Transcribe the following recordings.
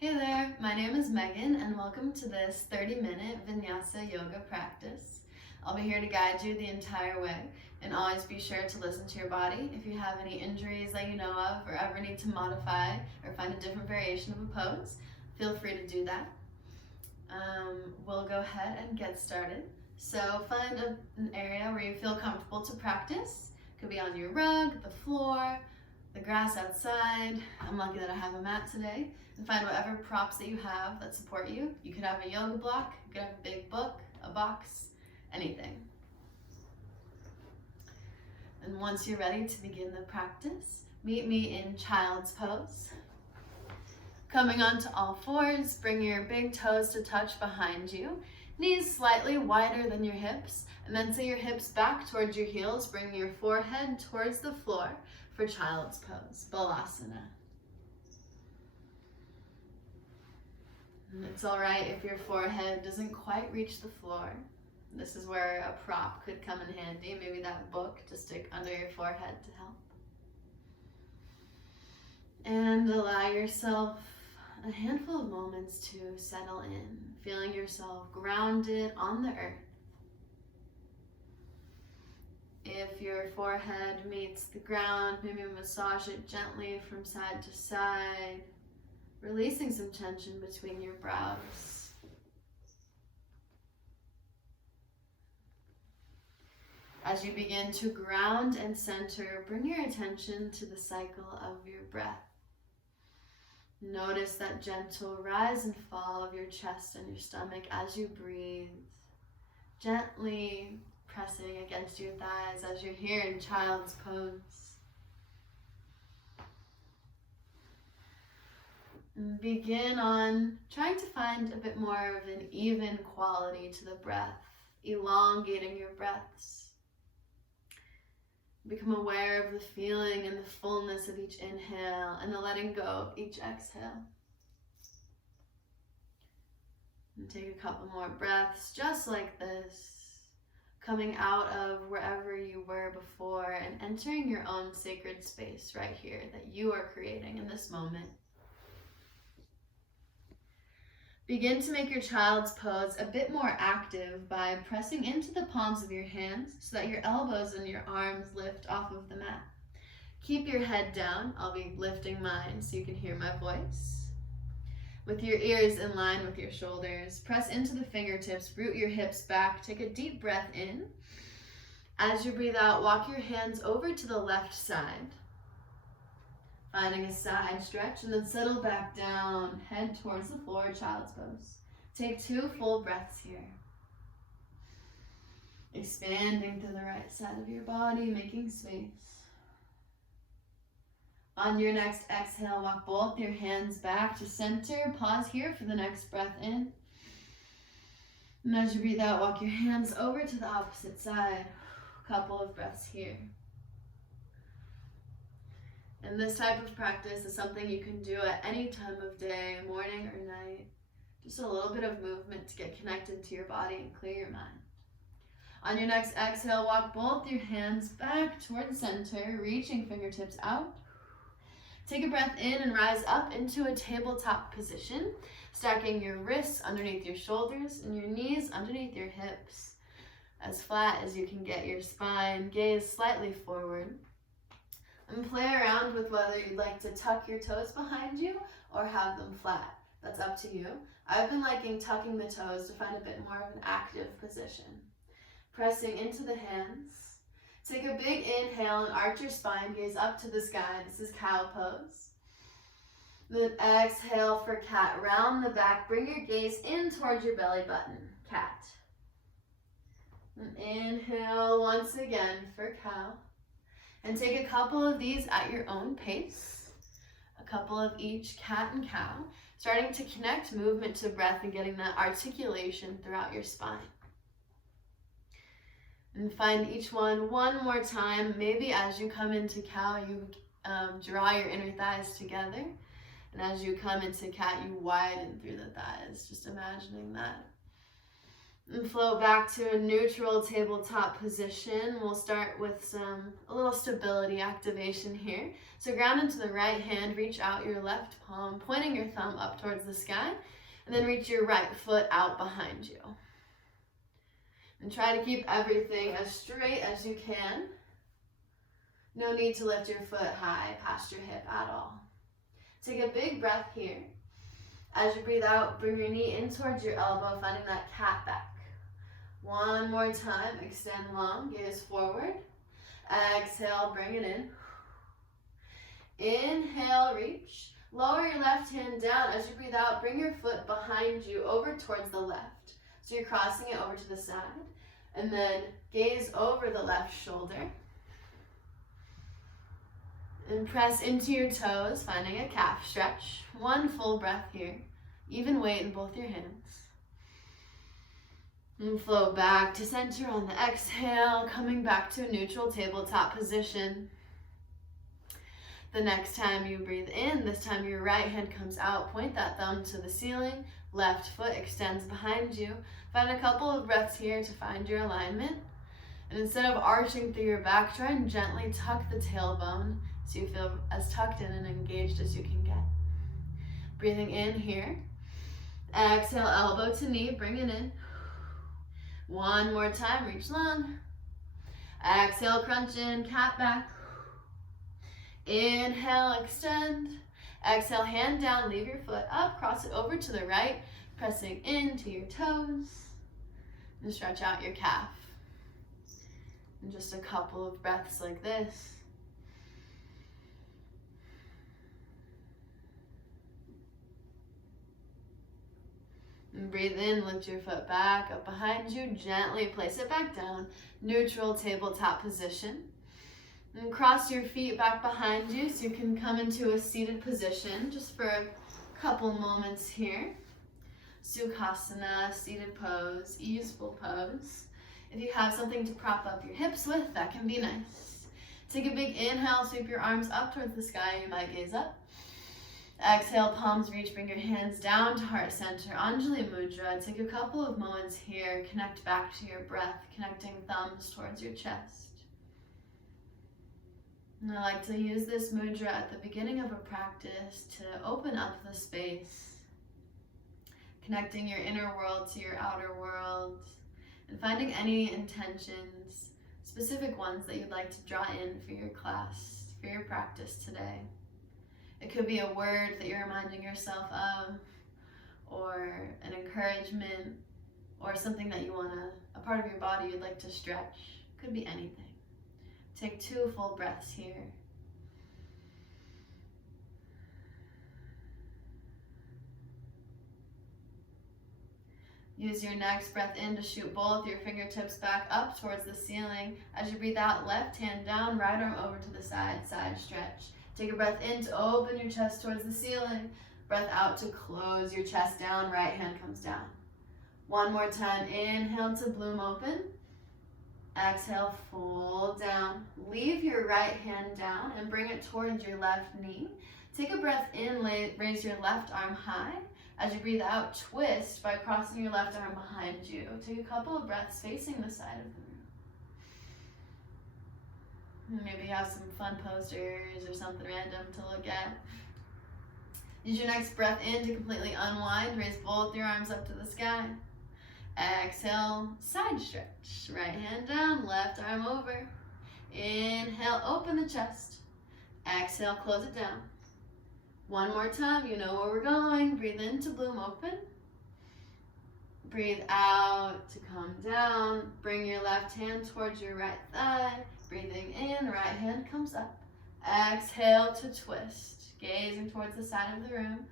Hey there, my name is Megan and welcome to this 30-minute Vinyasa Yoga practice. I'll be here to guide you the entire way, and always be sure to listen to your body. If you have any injuries that you know of or ever need to modify or find a different variation of a pose, feel free to do that. We'll go ahead and get started. So find an area where you feel comfortable to practice. It could be on your rug, the floor, the grass outside. I'm lucky that I have a mat today. And find whatever props that you have that support you. You could have a yoga block, you could have a big book, a box, anything. And once you're ready to begin the practice, meet me in child's pose. Coming onto all fours, bring your big toes to touch behind you. Knees slightly wider than your hips, and then send your hips back towards your heels, bringing your forehead towards the floor for child's pose, Savasana. It's all right if your forehead doesn't quite reach the floor. This is where a prop could come in handy, maybe that book to stick under your forehead to help. And allow yourself a handful of moments to settle in, feeling yourself grounded on the earth. If your forehead meets the ground, maybe massage it gently from side to side, releasing some tension between your brows. As you begin to ground and center, bring your attention to the cycle of your breath. Notice that gentle rise and fall of your chest and your stomach as you breathe, gently pressing against your thighs as you're here in child's pose. And begin on trying to find a bit more of an even quality to the breath, elongating your breaths. Become aware of the feeling and the fullness of each inhale and the letting go of each exhale. And take a couple more breaths just like this, coming out of wherever you were before and entering your own sacred space right here that you are creating in this moment. Begin to make your child's pose a bit more active by pressing into the palms of your hands so that your elbows and your arms lift off of the mat. Keep your head down. I'll be lifting mine so you can hear my voice. With your ears in line with your shoulders, press into the fingertips, root your hips back, take a deep breath in. As you breathe out, walk your hands over to the left side, finding a side stretch, and then settle back down, head towards the floor, child's pose. Take 2 full breaths here. Expanding to the right side of your body, making space. On your next exhale, walk both your hands back to center. Pause here for the next breath in. And as you breathe out, walk your hands over to the opposite side. Couple of breaths here. And this type of practice is something you can do at any time of day, morning or night. Just a little bit of movement to get connected to your body and clear your mind. On your next exhale, walk both your hands back towards center, reaching fingertips out. Take a breath in and rise up into a tabletop position, stacking your wrists underneath your shoulders and your knees underneath your hips. As flat as you can get your spine, gaze slightly forward. And play around with whether you'd like to tuck your toes behind you or have them flat. That's up to you. I've been liking tucking the toes to find a bit more of an active position. Pressing into the hands. Take a big inhale and arch your spine, gaze up to the sky. This is cow pose. Then exhale for cat. Round the back, bring your gaze in towards your belly button, cat. And inhale once again for cow. And take a couple of these at your own pace. A couple of each, cat and cow. Starting to connect movement to breath and getting that articulation throughout your spine. And find each one more time. Maybe as you come into cow, you draw your inner thighs together. And as you come into cat, you widen through the thighs. Just imagining that. And float back to a neutral tabletop position. We'll start with a little stability activation here. So ground into the right hand, reach out your left palm, pointing your thumb up towards the sky, and then reach your right foot out behind you. And try to keep everything as straight as you can. No need to lift your foot high past your hip at all. Take a big breath here. As you breathe out, bring your knee in towards your elbow, finding that cat back. One more time, extend long, gaze forward. Exhale, bring it in. Inhale, reach. Lower your left hand down. As you breathe out, bring your foot behind you over towards the left. So you're crossing it over to the side. And then gaze over the left shoulder. And press into your toes, finding a calf stretch. One full breath here. Even weight in both your hands. And flow back to center on the exhale, coming back to a neutral tabletop position. The next time you breathe in, this time your right hand comes out, point that thumb to the ceiling, left foot extends behind you. Find a couple of breaths here to find your alignment. And instead of arching through your back, try and gently tuck the tailbone so you feel as tucked in and engaged as you can get. Breathing in here. Exhale, elbow to knee, bring it in. One more time, reach long. Exhale, crunch in, cat back. Inhale, extend. Exhale, hand down, leave your foot up, cross it over to the right, pressing into your toes. And stretch out your calf. And just a couple of breaths like this. And breathe in, lift your foot back up behind you, gently place it back down, neutral tabletop position. And cross your feet back behind you so you can come into a seated position just for a couple moments here. Sukhasana, seated pose, easeful pose. If you have something to prop up your hips with, that can be nice. Take a big inhale, sweep your arms up towards the sky, you might gaze up. Exhale, palms reach, bring your hands down to heart center, Anjali Mudra. Take a couple of moments here, connect back to your breath, connecting thumbs towards your chest. And I like to use this mudra at the beginning of a practice to open up the space, connecting your inner world to your outer world, and finding any intentions, specific ones that you'd like to draw in for your class, for your practice today. It could be a word that you're reminding yourself of, or an encouragement, or something that you want to, a part of your body you'd like to stretch. Could be anything. Take 2 full breaths here. Use your next breath in to shoot both your fingertips back up towards the ceiling. As you breathe out, left hand down, right arm over to the side, side stretch. Take a breath in to open your chest towards the ceiling. Breath out to close your chest down, right hand comes down. One more time, inhale to bloom open. Exhale, fold down. Leave your right hand down and bring it towards your left knee. Take a breath in, raise your left arm high. As you breathe out, twist by crossing your left arm behind you. Take a couple of breaths facing the side of the room. Maybe have some fun posters or something random to look at. Use your next breath in to completely unwind. Raise both your arms up to the sky. Exhale, side stretch. Right hand down, left arm over. Inhale, open the chest. Exhale, close it down. One more time, you know where we're going. Breathe in to bloom open. Breathe out to come down. Bring your left hand towards your right thigh. Breathing in, right hand comes up. Exhale to twist. Gazing towards the side of the room.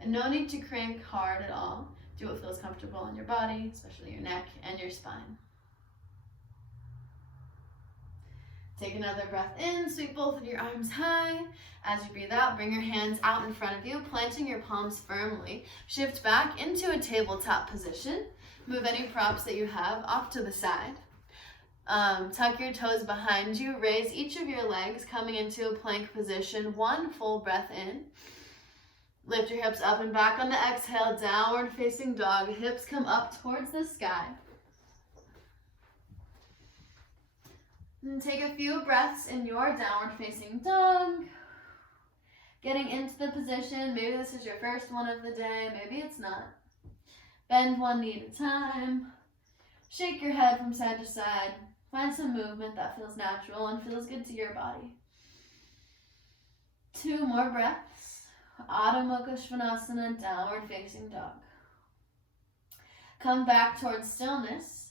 And no need to crank hard at all. Do what feels comfortable in your body, especially your neck and your spine. Take another breath in, sweep both of your arms high. As you breathe out, bring your hands out in front of you, planting your palms firmly. Shift back into a tabletop position. Move any props that you have off to the side. Tuck your toes behind you. Raise each of your legs, coming into a plank position. One full breath in. Lift your hips up and back on the exhale, downward facing dog. Hips come up towards the sky. And take a few breaths in your downward facing dog. Getting into the position. Maybe this is your first one of the day. Maybe it's not. Bend one knee at a time. Shake your head from side to side. Find some movement that feels natural and feels good to your body. 2 more breaths. Adho Mukha Svanasana, downward facing dog. Come back towards stillness.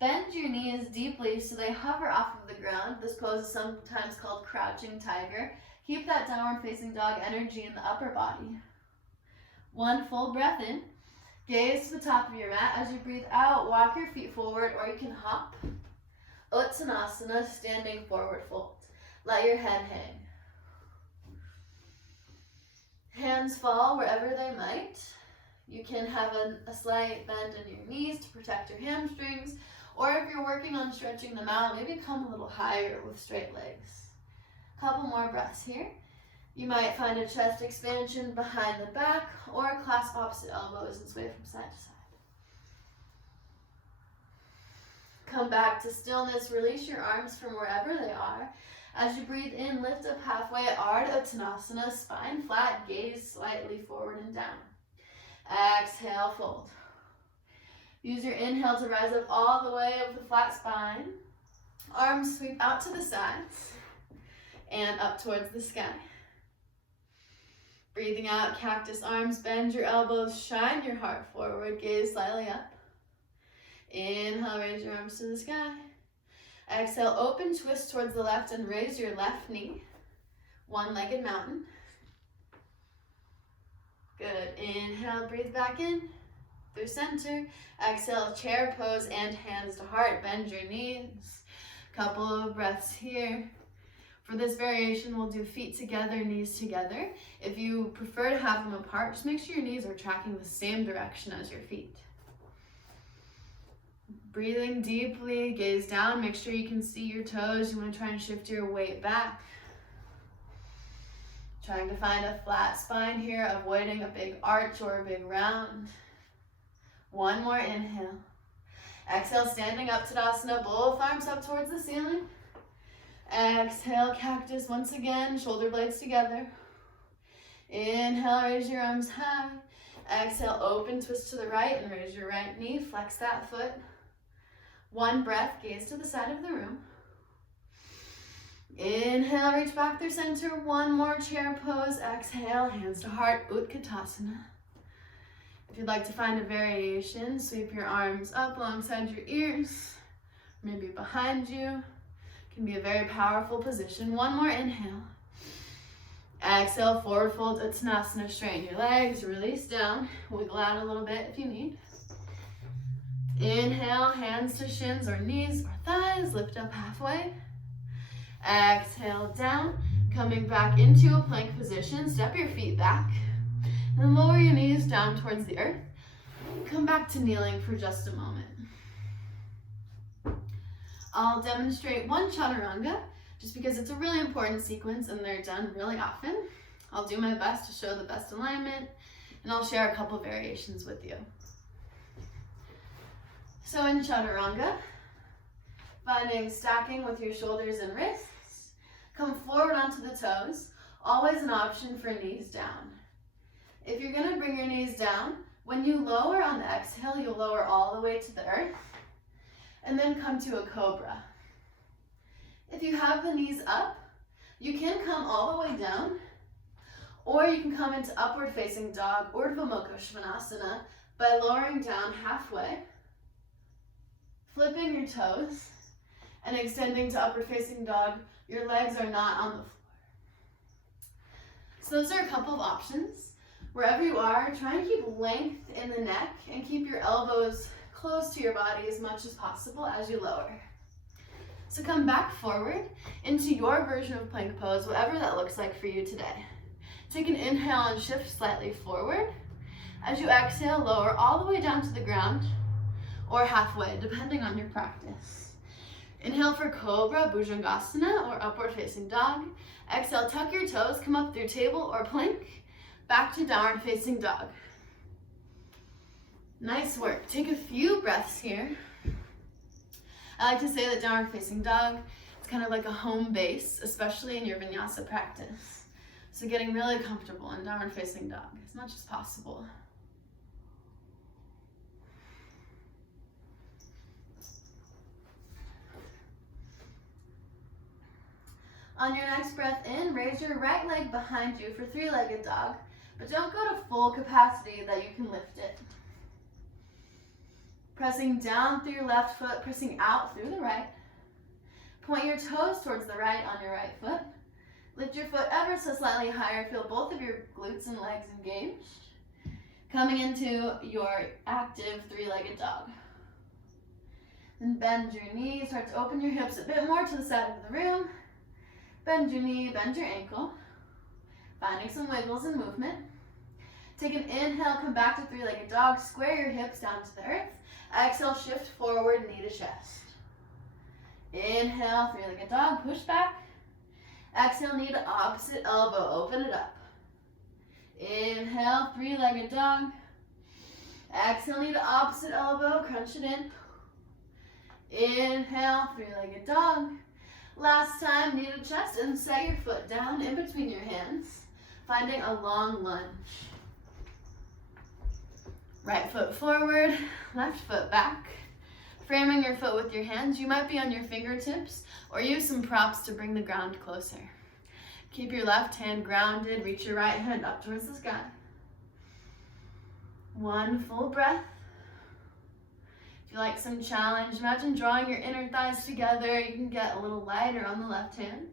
Bend your knees deeply so they hover off of the ground. This pose is sometimes called crouching tiger. Keep that downward facing dog energy in the upper body. 1 full breath in. Gaze to the top of your mat. As you breathe out, walk your feet forward, or you can hop. Uttanasana, standing forward fold. Let your head hang. Hands fall wherever they might. You can have a slight bend in your knees to protect your hamstrings, or if you're working on stretching them out, maybe come a little higher with straight legs. Couple more breaths here. You might find a chest expansion behind the back, or clasp opposite elbows and sway from side to side. Come back to stillness. Release your arms from wherever they are. As you breathe in, lift up halfway, Ardha Uttanasana, spine flat, gaze slightly forward and down. Exhale, fold. Use your inhale to rise up all the way with a flat spine. Arms sweep out to the sides and up towards the sky. Breathing out, cactus arms, bend your elbows, shine your heart forward, gaze slightly up. Inhale, raise your arms to the sky. Exhale, open twist towards the left and raise your left knee. One-legged mountain. Good. Inhale, breathe back in through center. Exhale, chair pose and hands to heart. Bend your knees. Couple of breaths here. For this variation, we'll do feet together, knees together. If you prefer to have them apart, just make sure your knees are tracking the same direction as your feet. Breathing deeply, gaze down, make sure you can see your toes. You want to try and shift your weight back. Trying to find a flat spine here, avoiding a big arch or a big round. 1 more inhale. Exhale, standing up Tadasana, both arms up towards the ceiling. Exhale, cactus once again, shoulder blades together. Inhale, raise your arms high. Exhale, open, twist to the right and raise your right knee, flex that foot. 1 breath, gaze to the side of the room. Inhale, reach back through center. 1 more chair pose. Exhale, hands to heart, Utkatasana. If you'd like to find a variation, sweep your arms up alongside your ears, maybe behind you. Can be a very powerful position. 1 more inhale. Exhale, forward fold, Uttanasana. Straighten your legs, release down. Wiggle out a little bit if you need. Inhale, hands to shins or knees or thighs. Lift up halfway. Exhale, down. Coming back into a plank position. Step your feet back. And then lower your knees down towards the earth. Come back to kneeling for just a moment. I'll demonstrate 1 chaturanga just because it's a really important sequence and they're done really often. I'll do my best to show the best alignment and I'll share a couple variations with you. So in chaturanga, finding stacking with your shoulders and wrists, come forward onto the toes, always an option for knees down. If you're gonna bring your knees down, when you lower on the exhale, you'll lower all the way to the earth, and then come to a cobra. If you have the knees up, you can come all the way down, or you can come into upward facing dog, Urdhva Mukha Svanasana, by lowering down halfway, flipping your toes, and extending to upward facing dog. Your legs are not on the floor. So those are a couple of options. Wherever you are, try and keep length in the neck and keep your elbows close to your body as much as possible as you lower. So come back forward into your version of plank pose, whatever that looks like for you today. Take an inhale and shift slightly forward. As you exhale, lower all the way down to the ground or halfway, depending on your practice. Inhale for Cobra, Bhujangasana, or upward facing dog. Exhale, tuck your toes, come up through table or plank, back to downward facing dog. Nice work. Take a few breaths here. I like to say that downward facing dog, it's kind of like a home base, especially in your vinyasa practice. So getting really comfortable in downward facing dog as much as possible. On your next breath in, raise your right leg behind you for three-legged dog, but don't go to full capacity that you can lift it. Pressing down through your left foot, pressing out through the right. Point your toes towards the right on your right foot. Lift your foot ever so slightly higher. Feel both of your glutes and legs engaged. Coming into your active three-legged dog. Then bend your knees, start to open your hips a bit more to the side of the room. Bend your knee, bend your ankle. Finding some wiggles and movement. Take an inhale, come back to three-legged dog. Square your hips down to the earth. Exhale, shift forward, knee to chest. Inhale, three-legged dog, push back. Exhale, knee to opposite elbow, open it up. Inhale, three-legged dog. Exhale, knee to opposite elbow, crunch it in. Inhale, three-legged dog. Last time, knee to chest, and set your foot down in between your hands, finding a long lunge. Right foot forward, left foot back. Framing your foot with your hands, you might be on your fingertips or use some props to bring the ground closer. Keep your left hand grounded, reach your right hand up towards the sky. One full breath. If you like some challenge, imagine drawing your inner thighs together. You can get a little lighter on the left hand.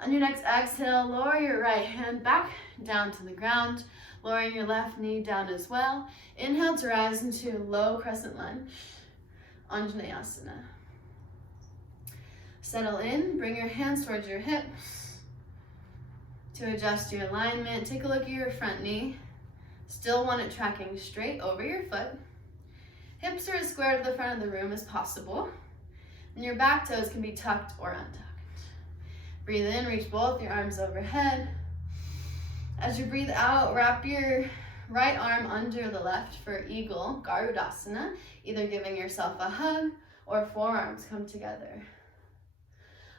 On your next exhale, lower your right hand back down to the ground, lowering your left knee down as well. Inhale to rise into low crescent lunge, Anjaneyasana. Settle in, bring your hands towards your hips. To adjust your alignment, take a look at your front knee. Still want it tracking straight over your foot. Hips are as square to the front of the room as possible. And your back toes can be tucked or untucked. Breathe in, reach both your arms overhead. As you breathe out, wrap your right arm under the left for Eagle, Garudasana, either giving yourself a hug or forearms come together.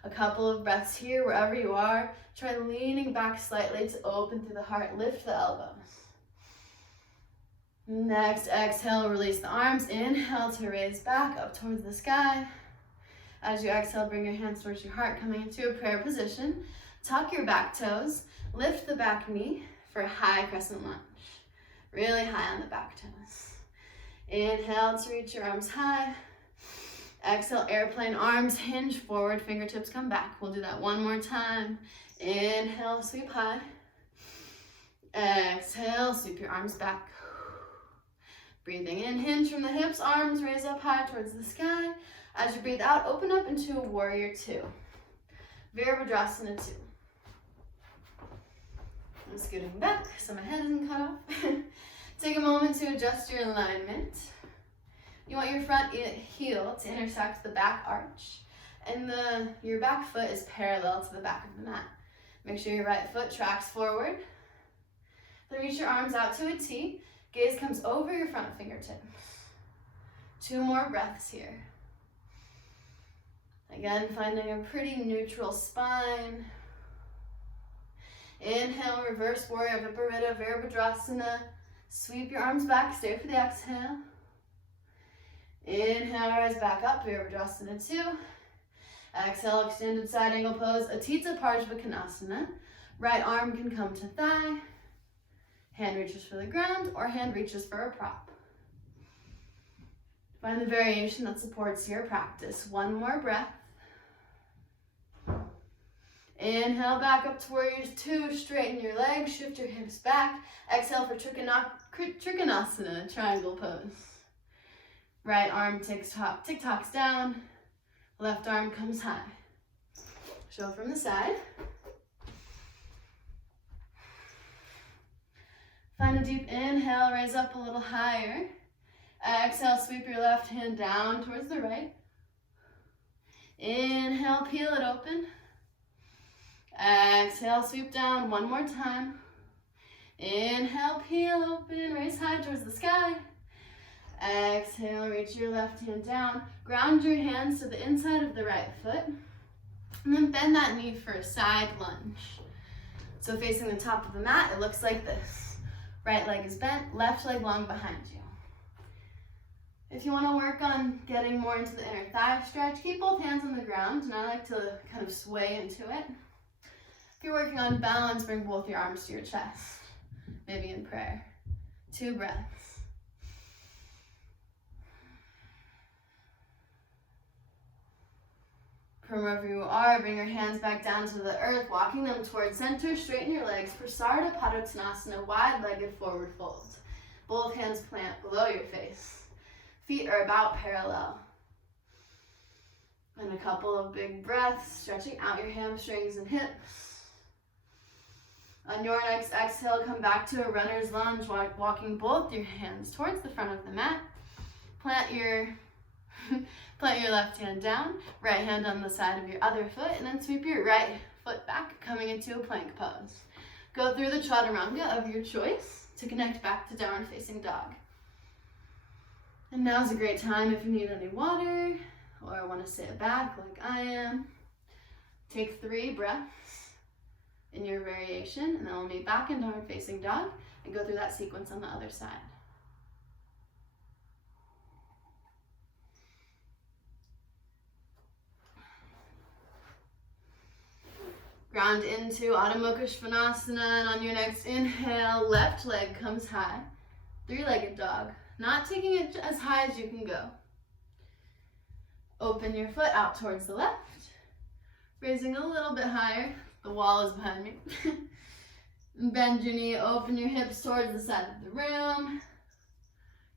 A couple of breaths here, wherever you are. Try leaning back slightly to open through the heart, lift the elbows. Next, exhale, release the arms. Inhale to raise back up towards the sky. As you exhale, bring your hands towards your heart, coming into a prayer position. Tuck your back toes, lift the back knee for a high crescent lunge. Really high on the back toes. Inhale to reach your arms high. Exhale, airplane arms, hinge forward, fingertips come back. We'll do that one more time. Inhale, sweep high. Exhale, sweep your arms back. Breathing in, hinge from the hips, arms raise up high towards the sky. As you breathe out, open up into Warrior Two. Virabhadrasana 2. I'm scooting back so my head isn't cut off. Take a moment to adjust your alignment. You want your front heel to intersect the back arch, and your back foot is parallel to the back of the mat. Make sure your right foot tracks forward. Then reach your arms out to a T. Gaze comes over your front fingertips. 2 more breaths here. Again, finding a pretty neutral spine. Inhale, reverse warrior, Viparita, Virabhadrasana. Sweep your arms back, stay for the exhale. Inhale, rise back up, Virabhadrasana 2. Exhale, extended side angle pose, Atita Parshvakonasana. Right arm can come to thigh. Hand reaches for the ground or hand reaches for a prop. Find the variation that supports your practice. 1 more breath. Inhale, back up to Warrior 2. Straighten your legs, shift your hips back. Exhale for Trikonasana, triangle pose. Right arm tick-tocks down. Left arm comes high. Show from the side. Find a deep inhale, raise up a little higher. Exhale, sweep your left hand down towards the right. Inhale, peel it open. Exhale, sweep down 1 more time. Inhale, peel open, raise high towards the sky. Exhale, reach your left hand down. Ground your hands to the inside of the right foot. And then bend that knee for a side lunge. So facing the top of the mat, it looks like this. Right leg is bent, left leg long behind you. If you want to work on getting more into the inner thigh stretch, keep both hands on the ground, and I like to kind of sway into it. If you're working on balance, bring both your arms to your chest, maybe in prayer. 2 breaths. From wherever you are, bring your hands back down to the earth, walking them towards center. Straighten your legs for Sardha Padottanasana, wide-legged forward fold. Both hands plant below your face. Feet are about parallel. And a couple of big breaths, stretching out your hamstrings and hips. On your next exhale, come back to a runner's lunge, walking both your hands towards the front of the mat. Plant your left hand down, right hand on the side of your other foot, and then sweep your right foot back, coming into a plank pose. Go through the chaturanga of your choice to connect back to downward facing dog. And now's a great time if you need any water or want to sit back like I am. Take 3 breaths in your variation, and then we'll meet back in downward facing dog and go through that sequence on the other side. Ground into Adho Mukha Svanasana, and on your next inhale, left leg comes high. 3-legged dog. Not taking it as high as you can go. Open your foot out towards the left. Raising a little bit higher. The wall is behind me. Bend your knee, open your hips towards the side of the room.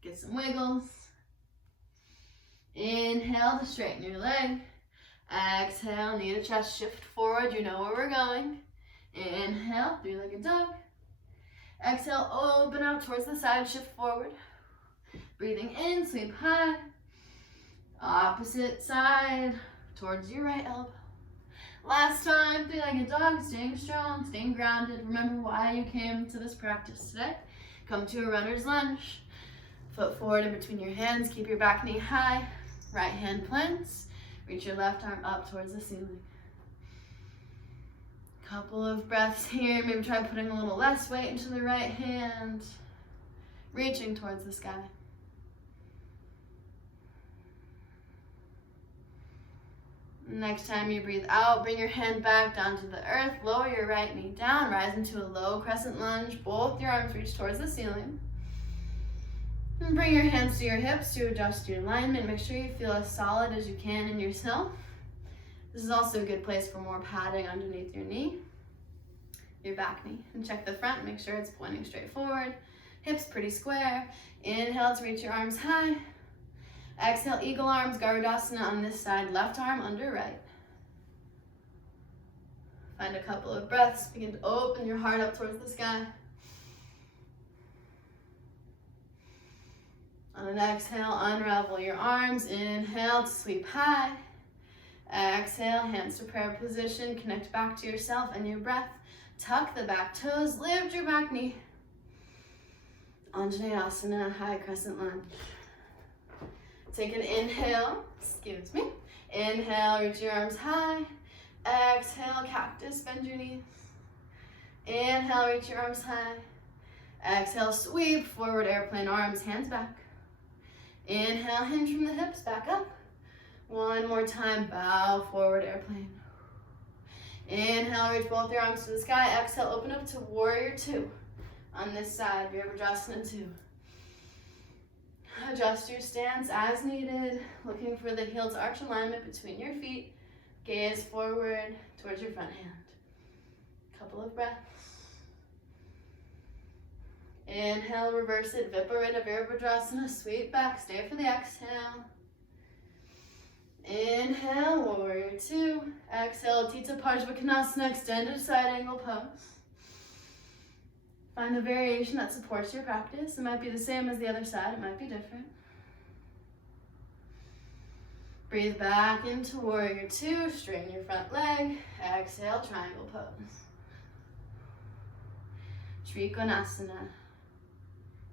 Get some wiggles. Inhale to straighten your leg. Exhale, knee to chest, shift forward. You know where we're going. Inhale, 3-legged dog. Exhale, open out towards the side, shift forward. Breathing in, sweep high. Opposite side, towards your right elbow. Last time, 3-legged dog, staying strong, staying grounded. Remember why you came to this practice today. Come to a runner's lunge. Foot forward in between your hands, keep your back knee high. Right hand plants. Reach your left arm up towards the ceiling. Couple of breaths here. Maybe try putting a little less weight into the right hand. Reaching towards the sky. Next time you breathe out, bring your hand back down to the earth. Lower your right knee down. Rise into a low crescent lunge. Both your arms reach towards the ceiling. And bring your hands to your hips to adjust your alignment. Make sure you feel as solid as you can in yourself. This is also a good place for more padding underneath your knee, your back knee. And check the front, make sure it's pointing straight forward. Hips pretty square. Inhale to reach your arms high. Exhale, eagle arms, Garudasana on this side, left arm under right. Find a couple of breaths. Begin to open your heart up towards the sky. On an exhale, unravel your arms. Inhale to sweep high. Exhale, hands to prayer position. Connect back to yourself and your breath. Tuck the back toes. Lift your back knee. Anjaneyasana, high crescent lunge. Take an inhale. Inhale, reach your arms high. Exhale, cactus, bend your knees. Inhale, reach your arms high. Exhale, sweep forward, airplane arms, hands back. Inhale, hinge from the hips, back up. One more time, bow forward, airplane. Inhale, reach both your arms to the sky. Exhale, open up to warrior 2. On this side, Virabhadrasana 2. Adjust your stance as needed, looking for the heel to arch alignment between your feet. Gaze forward towards your front hand. Couple of breaths. Inhale, reverse it, Viparita Virabhadrasana, sweep back, stay for the exhale. Inhale, warrior 2. Exhale, Tita Parshvakonasana, extended side angle pose. Find a variation that supports your practice. It might be the same as the other side, it might be different. Breathe back into warrior 2, straighten your front leg. Exhale, triangle pose. Trikonasana.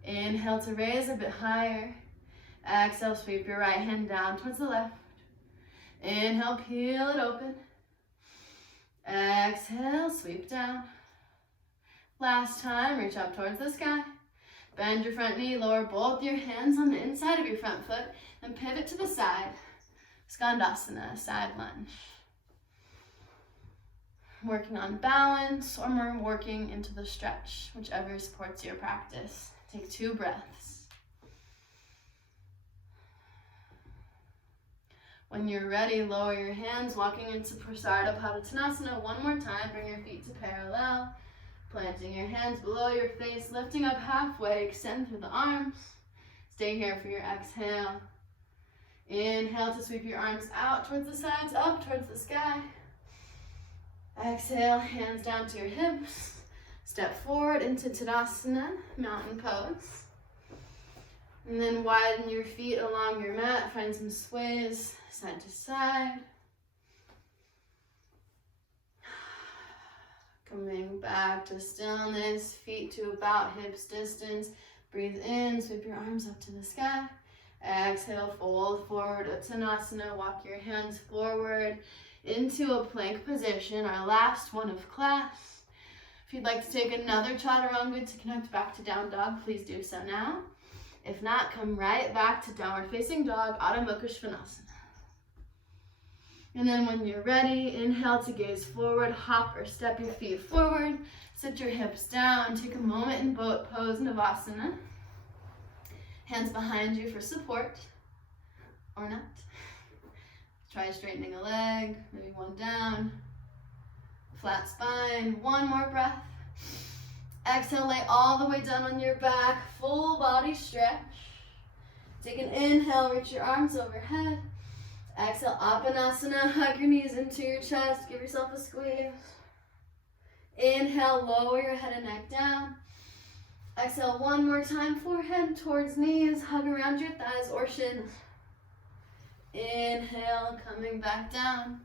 Inhale to raise a bit higher. Exhale, sweep your right hand down towards the left. Inhale, peel it open. Exhale, sweep down. Last time, reach up towards the sky. Bend your front knee, lower both your hands on the inside of your front foot, then pivot to the side. Skandasana, side lunge. Working on balance, or more working into the stretch, whichever supports your practice. Take 2 breaths. When you're ready, lower your hands, walking into Prasarda Padottanasana. One more time, bring your feet to parallel. Planting your hands below your face, lifting up halfway, extend through the arms. Stay here for your exhale. Inhale to sweep your arms out towards the sides, up towards the sky. Exhale, hands down to your hips. Step forward into Tadasana, mountain pose. And then widen your feet along your mat, find some sways side to side. Coming back to stillness, feet to about hips distance. Breathe in, sweep your arms up to the sky. Exhale, fold forward, Uttanasana. Walk your hands forward into a plank position, our last one of class. If you'd like to take another chaturanga to connect back to down dog, please do so now. If not, come right back to downward facing dog, Adho Mukha Svanasana. And then when you're ready, inhale to gaze forward, hop or step your feet forward, sit your hips down, take a moment in boat pose, Navasana. Hands behind you for support, or not. Try straightening a leg, maybe one down. Flat spine, one more breath. Exhale, lay all the way down on your back, full body stretch. Take an inhale, reach your arms overhead. Exhale, Apanasana, hug your knees into your chest, give yourself a squeeze. Inhale, lower your head and neck down. Exhale, one more time, forehead towards knees, hug around your thighs or shins. Inhale, coming back down.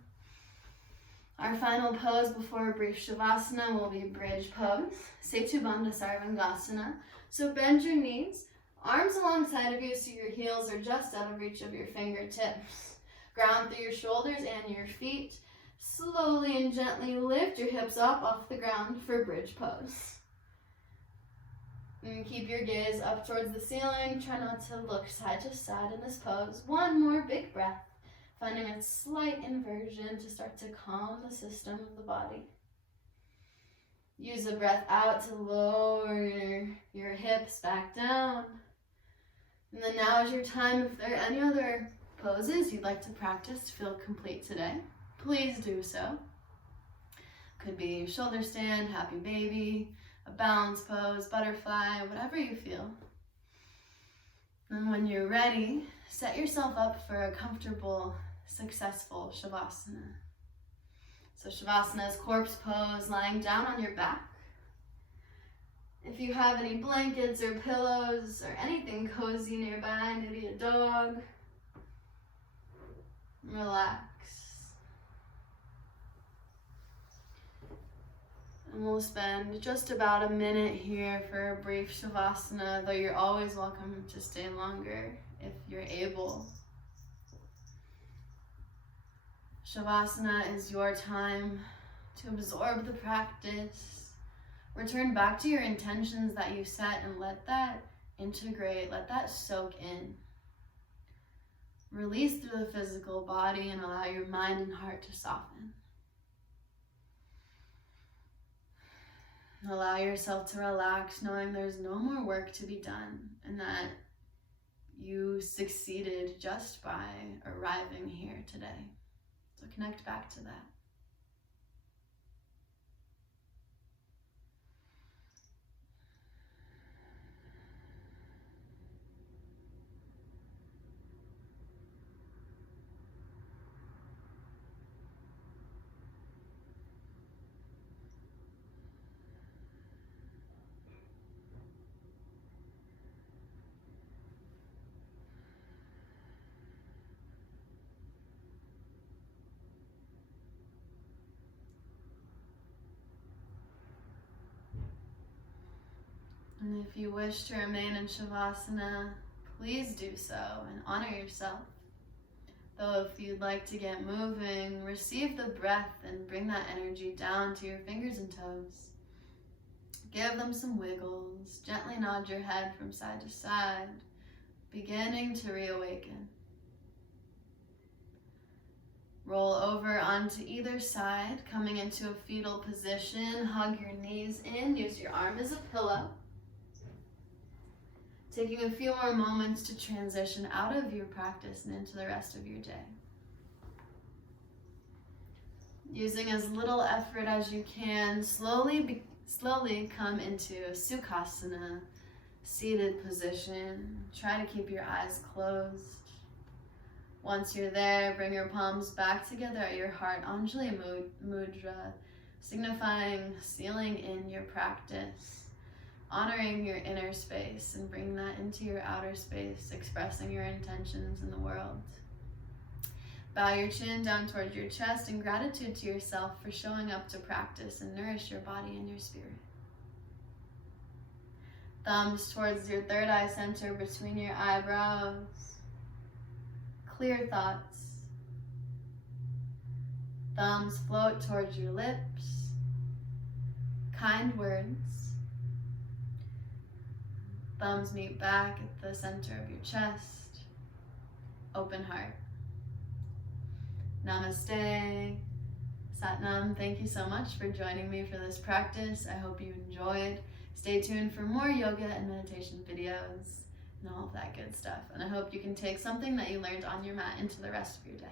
Our final pose before a brief Shavasana will be bridge pose, Setu Bandha Sarvangasana. So bend your knees, arms alongside of you so your heels are just out of reach of your fingertips. Ground through your shoulders and your feet. Slowly and gently lift your hips up off the ground for bridge pose. And keep your gaze up towards the ceiling. Try not to look side to side in this pose. One more big breath, finding a slight inversion to start to calm the system of the body. Use the breath out to lower your hips back down. And then now is your time. If there are any other poses you'd like to practice to feel complete today, please do so. Could be shoulder stand, happy baby, a balance pose, butterfly, whatever you feel. And when you're ready, set yourself up for a comfortable, successful Shavasana. So Shavasana is corpse pose, lying down on your back. If you have any blankets or pillows or anything cozy nearby, maybe a dog, relax. And we'll spend just about a minute here for a brief Shavasana, though you're always welcome to stay longer if you're able. Shavasana is your time to absorb the practice. Return back to your intentions that you set and let that integrate, let that soak in. Release through the physical body and allow your mind and heart to soften. Allow yourself to relax, knowing there's no more work to be done and that you succeeded just by arriving here today. So connect back to that. And if you wish to remain in Shavasana, please do so and honor yourself Though if you'd like to get moving, receive the breath and bring that energy down to your fingers and toes. Give them some wiggles. Gently nod your head from side to side, beginning to reawaken. Roll over onto either side, coming into a fetal position. Hug your knees in. Use your arm as a pillow. Taking a few more moments to transition out of your practice and into the rest of your day. Using as little effort as you can, slowly come into Sukhasana, seated position. Try to keep your eyes closed. Once you're there, bring your palms back together at your heart, Anjali Mudra, signifying sealing in your practice. Honoring your inner space and bring that into your outer space, expressing your intentions in the world. Bow your chin down towards your chest in gratitude to yourself for showing up to practice and nourish your body and your spirit. Thumbs towards your third eye center between your eyebrows. Clear thoughts. Thumbs float towards your lips. Kind words. Thumbs meet back at the center of your chest. Open heart. Namaste. Satnam, thank you so much for joining me for this practice. I hope you enjoyed. Stay tuned for more yoga and meditation videos and all of that good stuff. And I hope you can take something that you learned on your mat into the rest of your day.